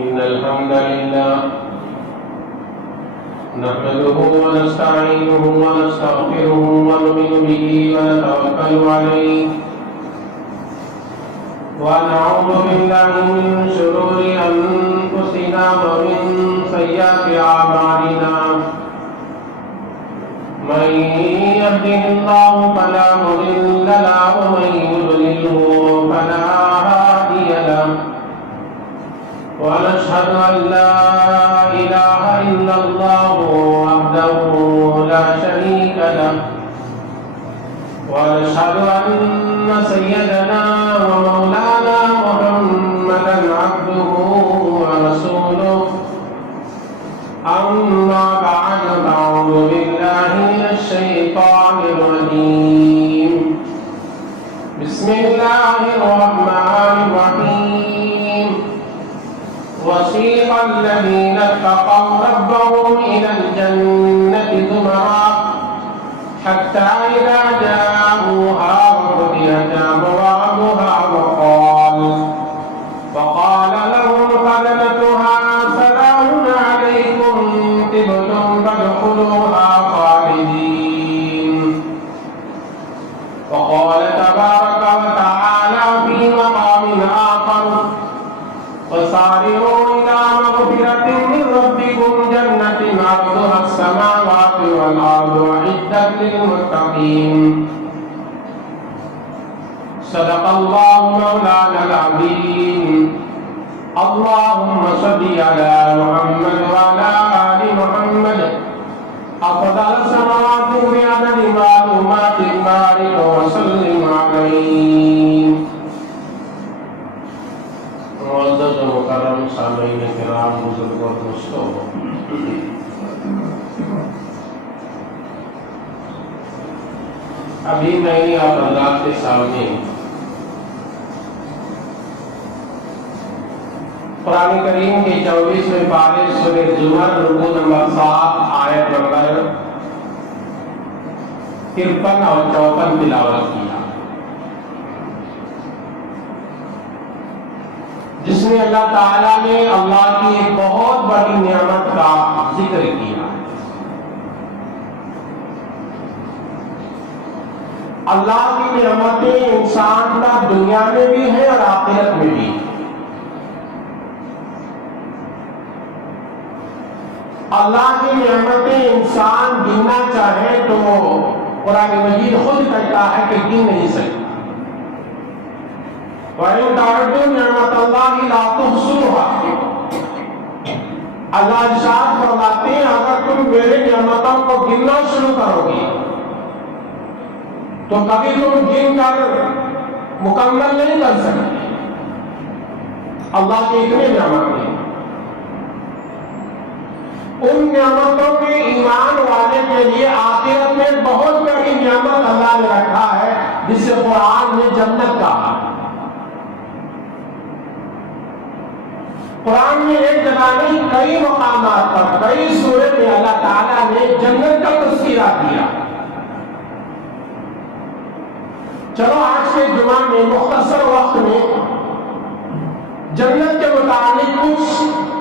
إن الحمد لله نحمده ونستعينه ونستغفره ونؤمن به ونتوكل عليه ونعوذ بالله من شرور أنفسنا ومن سيئات أعمالنا من يهده الله فلا مضل له ومن يضلله فلا هادي له ونشهد أن لا إله إلا الله وحده لا شريك له ونشهد أن سيدنا ومولانا محمدا عبده ورسوله أما بعد فأعوذ بالله من الشيطان الرجيم بسم الله الرحمن الرحيم وسيق الذين اتقوا ربهم إلى الجنة زمرا حتى إذا جاءوها وفتحت أبوابها وقال لهم خزنتها سلام عليكم طبتم فادخلوها خالدين وقال تبارك وتعالى في مقام آخر وسارعوا إلى مغفرة من ربكم جنة عرضها السماوات والأرض أعدت للمتقين صدق الله مولانا العظيم اللهم صل على محمد وعلى آل محمد أفضل الصلوات بعدد معلومات بارك وسلم عليه معزز و مکرم سامعین کرام بزرگ اور دوستوں، ابھی میں نے آپ حضرات کے سامنے قرآن کریم کے 24ویں پارے سورہ زمر رکوع نمبر 7 آیت نمبر 53 اور 54 تلاوت کیا، جس میں اللہ تعالیٰ نے اللہ کی ایک بہت بڑی نعمت کا ذکر کیا۔ اللہ کی نعمتیں انسان کا دنیا میں بھی ہے اور آخرت میں بھی۔ اللہ کی نعمتیں انسان گننا چاہے تو قرآن مجید خود کہتا ہے کہ گن نہیں سکتا۔ وَإِن تَعُدُّوا نِعْمَتَ اللَّهِ لَا تُحْصُوهَا، اللہ ارشاد فرماتے ہیں اگر تم میرے نعمتوں کو گننا شروع کرو گے تو کبھی تم گن کر مکمل نہیں کر سکتے۔ اللہ کی اتنی نعمتیں، ان نعمتوں میں ایمان والے کے لیے آخرت میں بہت بڑی نعمت اللہ نے رکھا ہے، جسے قرآن نے جنت کہا۔ قرآن میں ایک جگہ نہیں کئی مقامات پر کئی سورے میں اللہ تعالیٰ نے جنت کا تذکرہ کیا۔ چلو آج کے جمعہ میں مختصر وقت میں جنت کے متعلق کچھ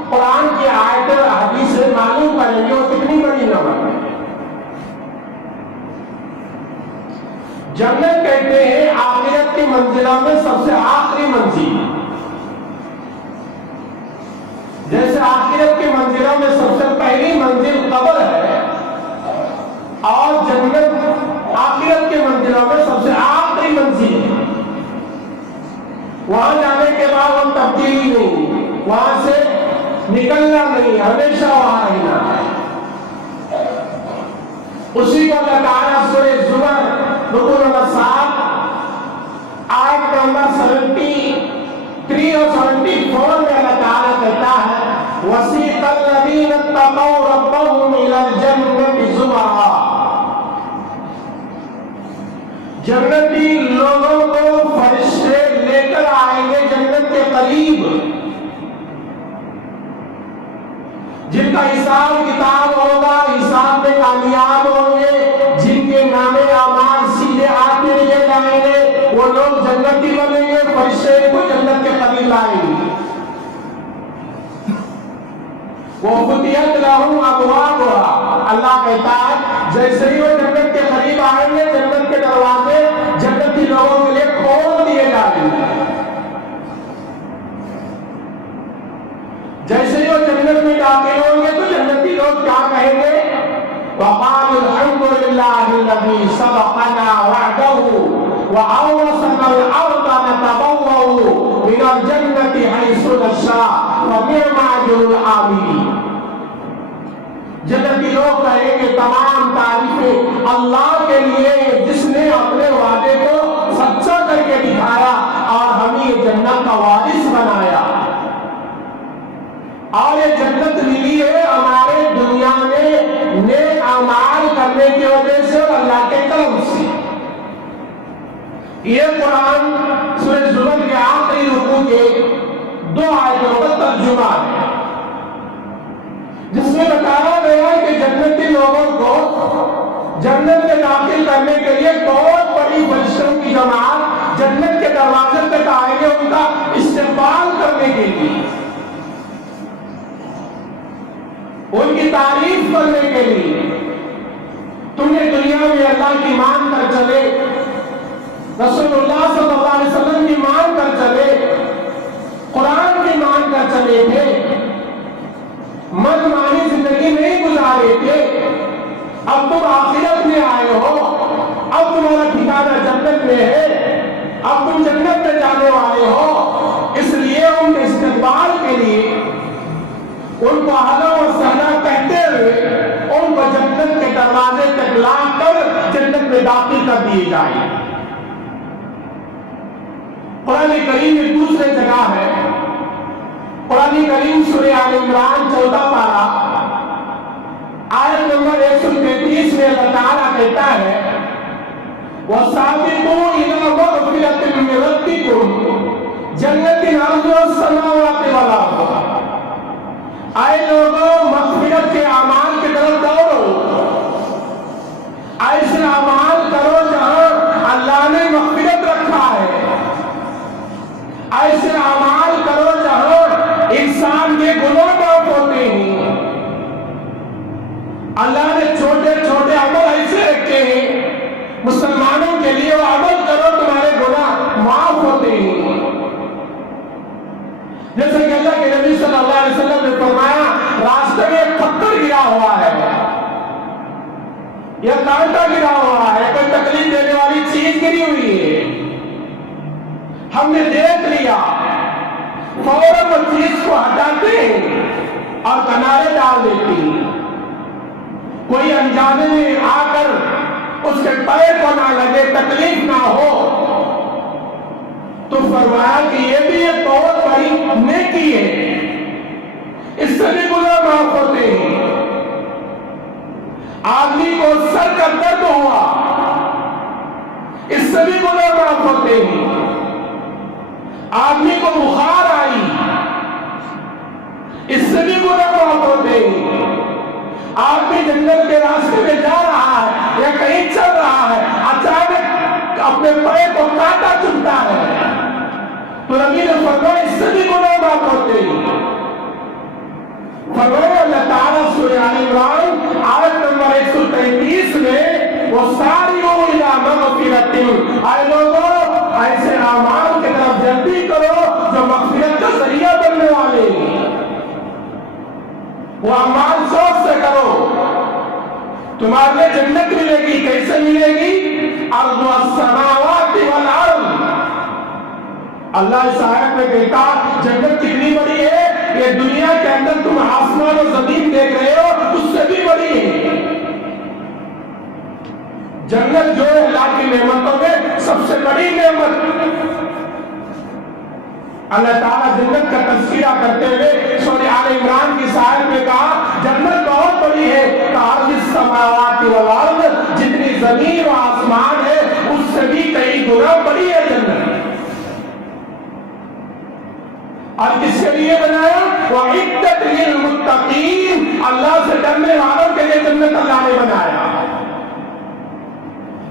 قرآن کی آیتیں اور حدیثیں معلوم کریں گے اور کتنی بڑی نعمت ہے۔ جنت کہتے ہیں آخرت کی منزلوں میں سب سے آخری منزل، جیسے آخرت کی منزلوں میں سب سے پہلی منزل قبر ہے اور جنت آخرت کے منزلوں میں سب سے آخری منزل ہے۔ وہاں جانے کے بعد ہم تبدیلی نہیں، وہاں سے نکلنا نہیں، ہمیشہ وہاں رہنا ہے۔ اسی کو اللہ تعالیٰ سورہ زمر رکوع نمبر 7 آیت نمبر 73 اور 74 میں اللہ تعالیٰ کہتا ہے وَسِيقَ الَّذِينَ اتَّقَوْا رَبَّهُمْ إِلَى الْجَنَّةِ زُمَرًا، جنتی لوگوں کو فرشتے لے کر آئیں گے جنت کے قریب، جن کا حساب کتاب ہوگا، حساب میں کامیاب ہوں گے، جن کے نام اعمال سیدھے ہاتھ میں لیے جائیں گے، وہ لوگ جنتی بنیں گے، فرشتے کو جنت کے قریب لائیں گے۔ فتحت لهم ابوابها، اللہ کہتا ہے جیسے ہی وہ جنت کے قریب آئیں گے جنت کے دروازے جنتی لوگوں کے لیے کھول دیے جائیں گے. جیسے ہی وہ جنت میں داخل ہوں گے تو جنتی لوگ کیا کہیں گے؟ وقالوا الحمد لله الذي صدقنا وعده وأورثنا الأرض نتبوأ من الجنة حيث نشاء ونعم أجر العاملين. جنتی لوگ کہیں گے تمام تعریفیں اللہ کے لیے جس نے اپنے وعدے کو سچا کر کے دکھایا اور ہمیں جنت کا وارث بنایا. اور یہ جنت ملی ہے ہمارے دنیا میں نیک اعمال کرنے کی وجہ سے اور اللہ کے کرم سے. یہ قرآن سورہ زمر کے آخری رکوع کے 2 آیتوں کا ترجمہ ہے جس میں بتایا گیا ہے کہ جنتی لوگوں کو جنت میں داخل کرنے کے لیے بہت بڑی فرشتوں کی جماعت جنت کے دروازے تک آئے گے ان کا استقبال کرنے کے لیے، ان کی تعریف کرنے کے لیے. تم نے دنیا میں اللہ کی مان کر چلے، رسول اللہ صلی اللہ علیہ وسلم کی مان کر چلے، قرآن کی مان کر چلے تھے، من مانی زندگی نہیں گزارے تھے. اب تم آخرت میں آئے ہو، اب تمہارا ٹھکانہ جنت میں ہے، اب تم جنت میں جانے والے ہو. اس لیے ان کے استقبال کے لیے ان کو اہلا و سہلا کہتے ہوئے ان کو جنت کے دروازے تک لا کر جنت میں داخل کر دیے جائیں. قرآن کریم میں دوسرے جگہ ہے، قرآن کریم سورہ آل عمران 14 پارہ آیت نمبر 133 میں اللہ تعالیٰ کہتا ہے وَسَابِقُوا إِلَىٰ مَغْفِرَةٍ مِّن رَّبِّكُمْ جَنَّةٍ عَرْضُهَا السَّمَاوَاتُ وَالْأَرْضُ. اے لوگوں مغفرت کے اعمال کی طرف دوڑو، ایسے اعمال کرو جہاں اللہ نے مغفرت رکھا ہے، ایسے اعمال کرو جہاں انسان کے گناہ معاف ہوتے ہیں. اللہ نے چھوٹے چھوٹے عمل ایسے رکھے ہیں مسلمانوں کے لیے، وہ عمل کرو تمہارے گناہ معاف ہوتے ہیں. جیسے کہ اللہ کے نبی صلی اللہ علیہ وسلم نے فرمایا راستے میں ایک پتھر گرا ہوا ہے یا کانٹا گرا ہوا ہے، کوئی تکلیف دینے والی چیز گری ہوئی ہے، ہم نے دیکھ لیا، فوراً وہ چیز کو ہٹاتے ہیں اور کنارے ڈال دیتے ہیں. کوئی انجانے میں آ کر اس کے پیر کو نہ لگے، تکلیف نہ ہو، تو فرمایا کہ یہ بھی ایک بہت بڑی نیکی ہے، اس سے بھی گناہ معاف ہوتے ہیں. آدمی کو سر کا درد ہوا، اس سے بھی گناہ معاف ہوتے ہیں. آدمی کو بخار آئی، اس سے بھی گناہ معاف ہوتے ہیں. آدمی جنگل کے راستے میں جا رہا ہے یا کہیں چل رہا ہے، اچانک اپنے پیر کو کانٹا چبھتا ہے تو نبی نے فرمایا اس سے بھی گناہ معاف ہوتے ہیں. فرمایا اللہ تعالیٰ سورہ آل عمران آیت نمبر 133 میں وَسَارِعُوا إِلَىٰ مَغْفِرَةٍ اے لوگوں ایسے اعمال کی طرف جلدی کرو جو مغفرت کا ذریعہ بننے والے ہیں. وہ اعمال سوچ سے کرو، تمہارے جنت ملے گی. کیسے ملے گی؟ عرض السماوات والارض. اللہ اس آیت میں کہتا جنت کتنی بڑی ہے، یہ دنیا کے اندر تم آسمان و زمین دیکھ رہے ہو اس سے بھی بڑی ہے. جنت جو ہے اللہ کی نعمتوں میں سب سے بڑی نعمت. اللہ تعالیٰ جنت کا تذکرہ کرتے ہوئے سورہ آل عمران کی آیت میں کہا جنت بہت بڑی ہے، کعرض السماوات والارض، جتنی زمین و آسمان ہے اس سے بھی کئی گنا بڑی ہے جنت. اور کس کے لیے بنایا؟ وَعِدَّتْ لِلْمُتَّقِينَ، اللہ سے ڈرنے والوں کے لیے جنت اللہ نے بنایا.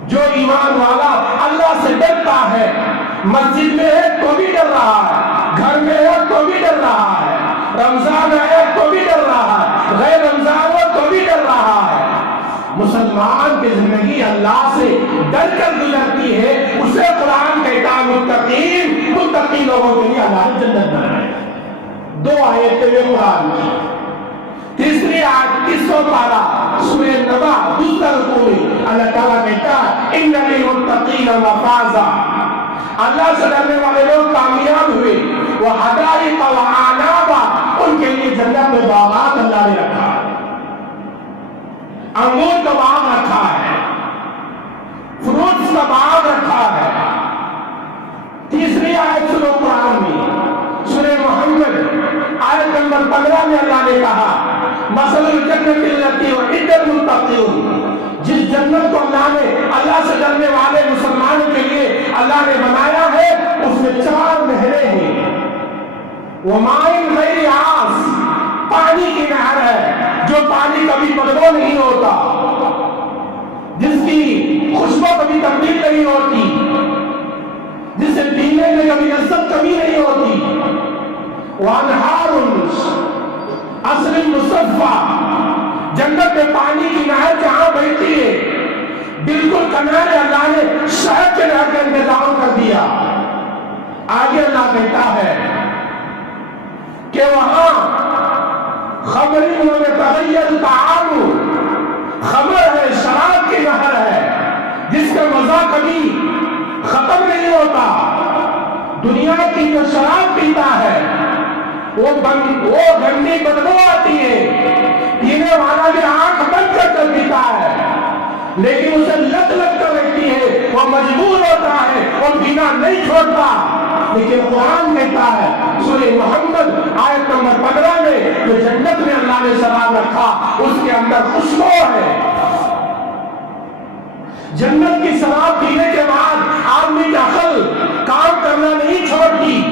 جو ایمان والا اللہ سے ڈرتا ہے، مسجد میں ہے تو بھی ڈر رہا ہے، گھر میں ہے تو بھی ڈر رہا ہے، رمضان آیا تو بھی ڈر رہا ہے، غیر رمضان ہو تو بھی ڈر رہا ہے۔ مسلمان کی زندگی اللہ سے ڈر کر گزرتی ہے، اسے قرآن کہتا ہے متقی لوگوں کے لیے اللہ نے جنت بنائی۔ دو آیتیں میں قرآن کی، تیسری آیت 30واں پارہ سورہ نبا دوسرا رکوع میں اللہ تعالیٰ کہتا ہے ان للمتقین مفازا، اللہ سے ڈرنے والے لوگ کامیاب ہوئے، وحدائق وعنابا، ان کے لیے جنت میں باغات اللہ نے رکھا ہے، انگور کا باغ رکھا ہے، فروٹس کا باغ رکھا ہے۔ تیسری آیت سورہ قرآن میں سورہ محمد آیت نمبر 15 میں اللہ نے کہا مثل الجنت التي وعد المتقون، جس جنت کو اللہ سے ڈرنے والے مسلمانوں کے لیے اللہ نے بنایا ہے اس میں 4 نہریں ہیں، وماء غیر آس، پانی کی نہر ہے جو پانی کبھی بدبو نہیں ہوتا، جس کی خوشبو کبھی تبدیل نہیں ہوتی، جس سے پینے میں کبھی لذت کمی نہیں ہوتی، وانہار اصل مصفا، جنت میں پانی کی نہر جہاں بہتی ہے بالکل کنارے اللہ نے شہد کے نہر کا انتظام کر دیا۔ آگے اللہ کہتا ہے کہ وہاں خمر میں تغیر طعام، خمر ہے، شراب کی نہر ہے جس کا مزہ کبھی ختم نہیں ہوتا۔ دنیا کی جو شراب پیتا ہے وہ گندی بدبو آتی ہے، پینے والا بھی آنکھ بند کر کر پیتا ہے، لیکن اسے لت لگ کر رہتی ہے، وہ مجبور ہوتا ہے، وہ پینا نہیں چھوڑتا۔ لیکن قرآن کہتا ہے سورہ محمد آیت نمبر 15 میں جو جنت میں اللہ نے شراب رکھا اس کے اندر خوشبو ہے۔ جنت کی شراب پینے کے بعد آدمی کی عقل کام کرنا نہیں چھوڑتی،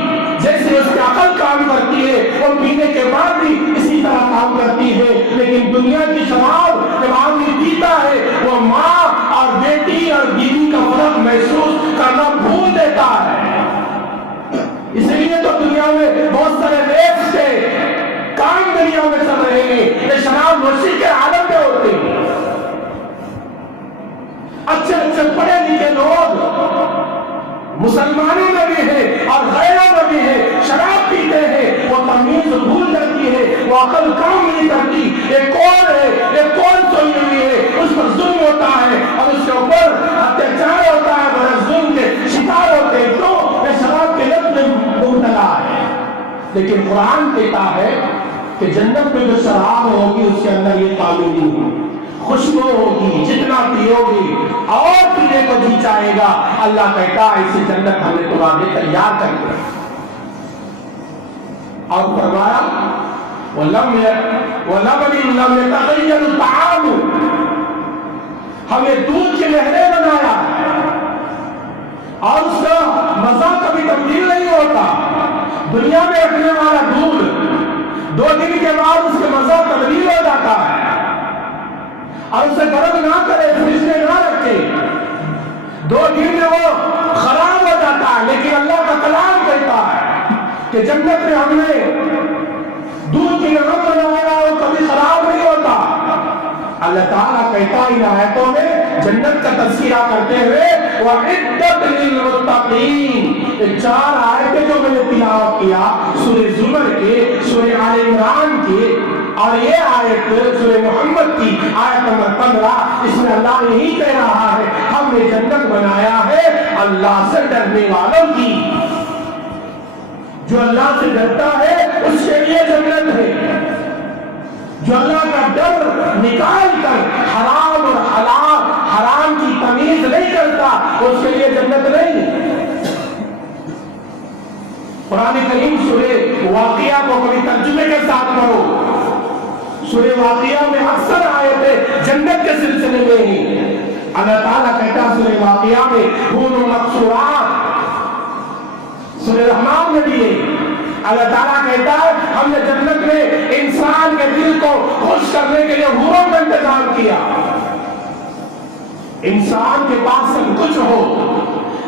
جیسے اس کی عقل کام کرتی ہے وہ پینے کے بعد بھی اسی طرح کام کرتی ہے۔ لیکن دنیا کی شراب جب آدمی پیتا ہے وہ ماں اور بیٹی اور بیوی کا فرق محسوس کرنا بھول دیتا ہے۔ اس لیے تو دنیا میں بہت سارے ریپس کے کام دنیا میں چل رہے ہیں، یہ شراب نوشی کے عالم میں ہوتے ہیں۔ اچھے پڑھے لکھے لوگ مسلمانوں میں بھی ہے اور غیروں میں بھی ہے، شراب پیتے ہیں، وہ تمیز بھول جاتی ہے، وہ عقل کام نہیں کرتی، یہ کون ہے، یہ کون سوئی ہوئی ہے، اس پر ظلم ہوتا ہے اور اس کے اوپر اتیاچار ہوتا ہے، بڑا ظلم کے شکار ہوتے ہیں، کیوں؟ یہ شراب کے لت میں مبتلا ہے۔ لیکن قرآن کہتا ہے کہ جنت میں جو شراب ہوگی اس کے اندر یہ کامی نہیں ہوگی، خوشبو ہوگی، جتنا پیو گی اور پینے کو جی چاہے گا۔ اللہ کہتا ہے اسے جنت ہم نے تمہارے تیار کر دیا، اور فرمایا وَلَبَنٍ لَمْ يَتَغَيَّرْ طَعَامُ، ہم نے دودھ کی نہریں بنایا اور اس کا مزہ کبھی تبدیل نہیں ہوتا۔ دنیا میں رکھنے والا دودھ 2 دن کے بعد اس کے مزہ تبدیل ہو جاتا ہے، اور اسے گرم نہ کرے، فریج میں نہ رکھے، 2 دن میں وہ خراب ہو جاتا ہے۔ لیکن اللہ کا کلام کہتا ہے کہ جنت میں ہم نے دودھ کی نہر بنایا اور کبھی خراب نہیں ہوتا۔ اللہ تعالیٰ کہتا ہے ان آیتوں میں جنت کا تذکرہ کرتے ہوئے وَعِدَّتْ لِلْمُتَّقِينَ، یہ 4 آیتیں جو میں نے تلاوت کیا سورہ زمر کے، سورہ آل عمران کے اور یہ آیت سورہ محمد کی آیت نمبر 15، اس میں اللہ یہی کہہ رہا ہے ہم نے جنت بنایا ہے اللہ سے ڈرنے والوں کی۔ جو اللہ سے ڈرتا ہے اس کے لیے جنت ہے، جو اللہ کا ڈر نکال کر حرام اور حلال، حرام کی تمیز نہیں کرتا اس کے لیے جنت نہیں۔ قرآن کریم سورہ واقعہ کو کبھی ترجمے کے ساتھ پڑھو، سورہ واقعہ میں اکثر آیتیں جنت کے سلسلے میں ہیں۔ اللہ تعالیٰ کہتا ہے سورہ واقعہ میں حور مقصورات، سورہ رحمان میں بھی ہے اللہ تعالیٰ کہتا ہے ہم نے جنت میں انسان کے دل کو خوش کرنے کے لیے حوروں کا انتظام کیا۔ انسان کے پاس سب کچھ ہو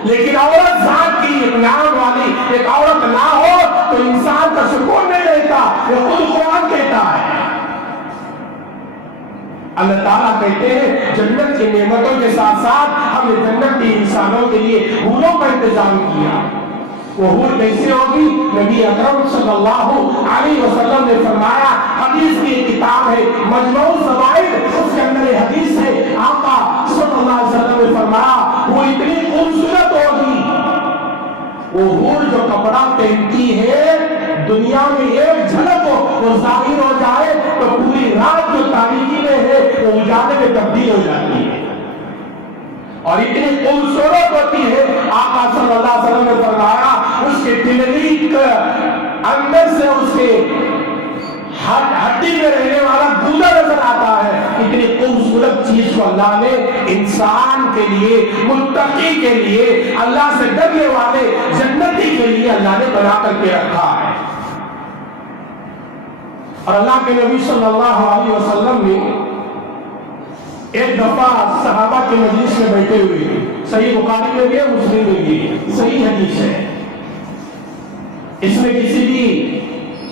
لیکن عورت ذات کی اطمینان والی ایک عورت نہ ہو تو انسان کا سکون نہیں رہتا. یہ خود قرآن کہتا ہے. اللہ تعالیٰ کہتے ہیں جنت کی نعمتوں کے ساتھ ساتھ ہم نے جنت کے انسانوں کے لیے حوروں کا انتظام کیا. وہ حور کیسے ہوگی؟ نبی اکرم صلی اللہ علیہ وسلم نے فرمایا، حدیث کی ایک کتاب ہے مجموع الزوائد، اس کے اندر یہ حدیث ہے، آقا صلی اللہ علیہ وسلم نے فرمایا وہ اتنی خوبصورت ہوگی، وہ حور جو کپڑا پہنتی ہے دنیا میں ایک جھلک وہ ظاہر ہو جائے تو پوری رات جو تاریکی میں ہے وہ اجالے میں تبدیل ہو جاتی ہے اور اتنی خوبصورت ہوتی ہے. آقا صلی اللہ علیہ وسلم نے فرمایا اس کے دل اندر سے اس کے ہڈی میں رہنے والا گودا نظر آتا ہے. اتنی خوبصورت چیز کو اللہ نے انسان کے لیے، متقی کے لیے، اللہ سے ڈرنے والے جنتی کے لیے اللہ نے بنا کر کے رکھا ہے. اور اللہ کے نبی صلی اللہ علیہ وسلم نے ایک دفعہ صحابہ کے مجلس میں بیٹھے ہوئے، صحیح بخاری میں بھی ہے، مسلم میں بھی ہے، صحیح حدیث ہے، اس میں کسی بھی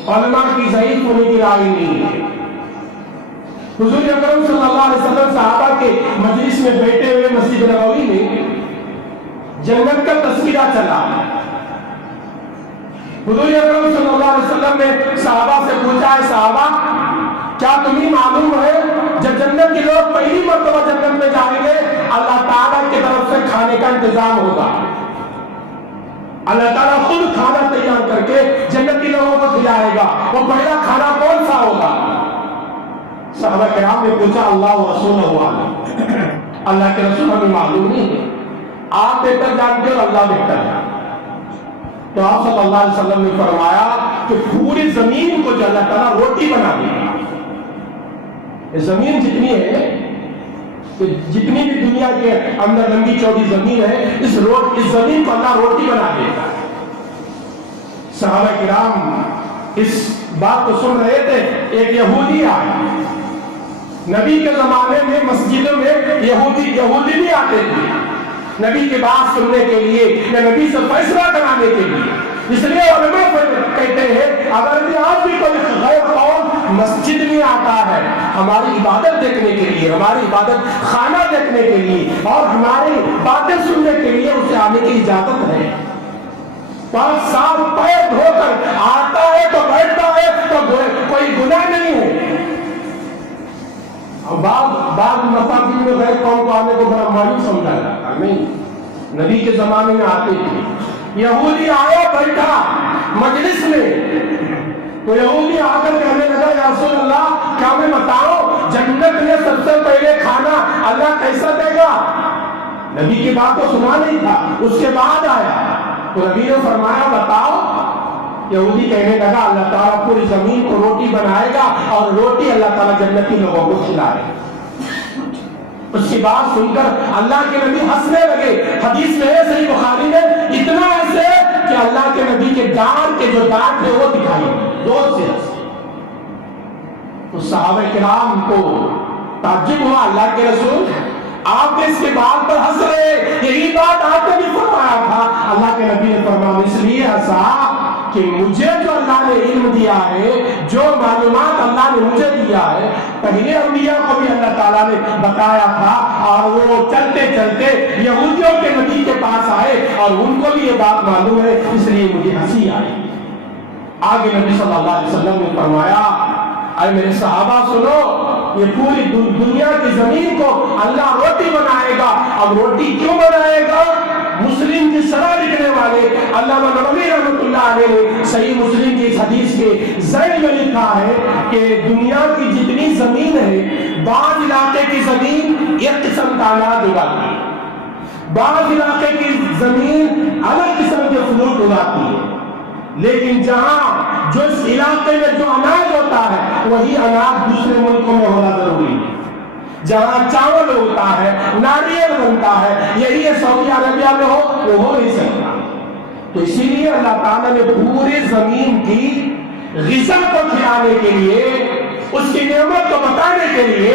علماء کی ضعیف ہونے کی رائے نہیں ہے. حضور اکرم صلی اللہ علیہ وسلم صحابہ کے مجلس میں بیٹھے ہوئے مسجد نبوی میں جنت کا تذکرہ چلا. حضور اکرم صلی اللہ علیہ وسلم نے صحابہ سے پوچھا ہے صحابہ کیا تمہیں معلوم ہے جب جنت کے لوگ پہلی مرتبہ جنت میں جائیں گے اللہ تعالیٰ کی طرف سے کھانے کا انتظام ہوگا، اللہ تعالیٰ خود کھانا تیار کر کے جنتی لوگوں کو کھلائے گا. وہ پہلا کھانا کون سا ہوگا؟ صحابہ کرام نے پوچھا اللہ و رسول اللہ کے رسول ہمیں معلوم نہیں ہے، آپ بہتر جانتے اور اللہ بہتر جانتے. تو آپ صلی اللہ علیہ وسلم نے فرمایا کہ پوری زمین کو جو اللہ تعالیٰ روٹی بنا دے گا. زمین جتنی ہے، جتنی بھی دنیا کے اندر لمبی چوڑی زمین ہے، اس زمین کو اللہ روٹی بنا دے گا. صحابہ کرام اس بات کو سن رہے تھے. ایک یہودی آیا، نبی کے زمانے میں مسجدوں میں یہودی بھی آتے تھے نبی کی بات سننے کے لیے یا نبی سے فیصلہ کرانے کے لیے. اس لیے علماء کہتے ہیں اگر بھی آج بھی کوئی غیر قوم مسجد میں آتا ہے ہماری عبادت دیکھنے کے لیے، ہماری عبادت خانہ دیکھنے کے لیے اور ہماری باتیں سننے کے لیے اسے آنے کی اجازت ہے. 5 سال پیر دھو کر آتا ہے تو بیٹھتا ہے تو کوئی گناہ نہیں ہے. بعض مساجد میں غیر قوم کو آنے کو بڑا مایوس سمجھا جاتا نہیں. نبی کے زمانے میں آتے تھے. یہودی آیا بیٹھا مجلس میں تو یہودی آ کر کہنے لگا یا رسول اللہ کیا میں بتاؤں جنت میں سب سے پہلے کھانا اللہ کیسا دے گا؟ نبی کی بات کو سنا نہیں تھا، اس کے بعد آیا تو نبی نے فرمایا بتاؤ. یہودی کہنے لگا اللہ تعالیٰ پوری زمین کو روٹی بنائے گا اور روٹی اللہ تعالیٰ جنتی لوگوں کو کھلائے گا. اس کی بات سن کر اللہ کے نبی ہنسنے لگے. حدیث میں ہے صحیح بخاری میں اتنا ہنسے کہ اللہ کے نبی کے دانت کے جو دانت تھے وہ دکھائی زور سے ہنسے. تو صحابہ کرام کو تعجب ہوا اللہ کے رسول آپ نے اس کے بات پر ہنس رہے، یہی بات آپ نے بھی فرمایا تھا. اللہ کے نبی نے فرمایا اس لیے ہنسا کہ مجھے جو اللہ نے علم دیا ہے، جو معلومات اللہ نے مجھے دیا ہے، پہلے انبیاء کو بھی اللہ تعالیٰ نے بتایا تھا اور وہ چلتے چلتے یہودیوں کے نبی کے پاس آئے اور ان کو بھی یہ بات معلوم ہے، اس لیے مجھے ہنسی آئی. آگے نبی صلی اللہ علیہ وسلم نے فرمایا اے میرے صحابہ سنو، یہ پوری دنیا کی زمین کو اللہ روٹی بنائے گا. اب روٹی کیوں بنائے گا؟ مسلم کی شرح لکھنے والے علامہ نووی رحمۃ اللہ علیہ نے صحیح مسلم کی اس حدیث کے ذیل میں لکھا ہے کہ دنیا کی جتنی زمین ہے بعض علاقے کی زمین ایک قسم کا اناج اگاتی ہے، بعض علاقے کی زمین الگ قسم کے فروٹ اگاتی ہے، لیکن جہاں جو اس علاقے میں جو اناج ہوتا ہے وہی اناج دوسرے ملکوں میں ہونا ضروری ہے. جہاں چاول ہوتا ہے، ناریل بنتا ہے، یہی سعودی عربیہ میں ہو وہ ہو نہیں سکتا. تو اسی لیے اللہ تعالیٰ نے پوری زمین کی غذا کو کھلانے کے لیے، اس کی نعمت کو بتانے کے لیے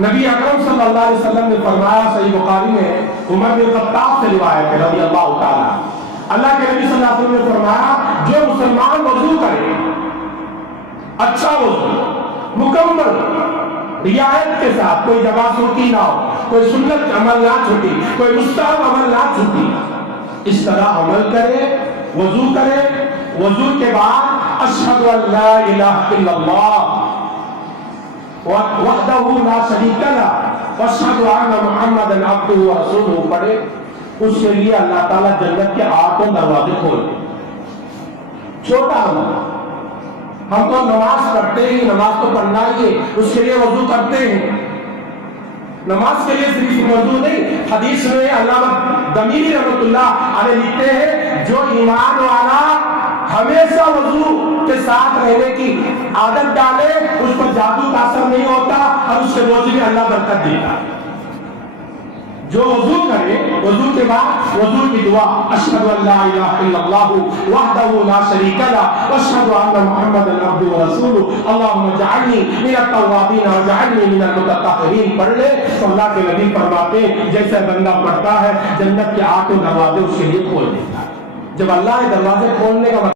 نبی اکرم صلی اللہ علیہ وسلم نے فرمایا، صحیح بخاری میں عمر بن خطاب سے روایت ہے رضی اللہ تعالیٰ، اللہ کے نبی صلی اللہ علیہ وسلم نے فرمایا جو مسلمان وضو کرے، اچھا وضو مکمل رعایت کے ساتھ، کوئی جگہ سوتی نہ ہو، کوئی سنت عمل نہ چھوٹی، کوئی مستحب عمل نہ چھوٹی، اس طرح عمل کرے، وضو کرے، وضو کے بعد اشہد ان لا الہ الا اللہ وحدہ لا شریک لہ واشہد ان محمدا عبدہ ورسولہ پڑھے، اس کے لیے اللہ تعالیٰ جنت کے 8 دروازے کھول دے۔ چھوٹا عمل، ہم تو نماز پڑھتے ہی، نماز تو پڑھنا ہی ہے، اس کے لیے وضو کرتے ہیں، نماز کے لیے صرف وضو نہیں، حدیث میں علامہ دمیری رحمۃ اللہ علیہ لکھتے ہیں جو ایمان والا ہمیشہ وضو کے ساتھ رہنے کی عادت ڈالے اس پر جادو کا اثر نہیں ہوتا اور اس کے روزی میں اللہ برکت دیتا۔ جو وضو کرے، وضو کے بعد وضو کی دعا اشہد ان لا الہ الا اللہ وحدہ لا شریک لہ واشہد ان محمدا عبدہ ورسولہ اللہم اجعلنی من التوابین واجعلنی من المتطہرین پڑھ لے تو اللہ کے نبی فرماتے ہیں جیسے بندہ پڑھتا ہے جنت کے 8 دروازے اس کے لیے کھول دیتا ہے۔ جب اللہ نے دروازے کھولنے کا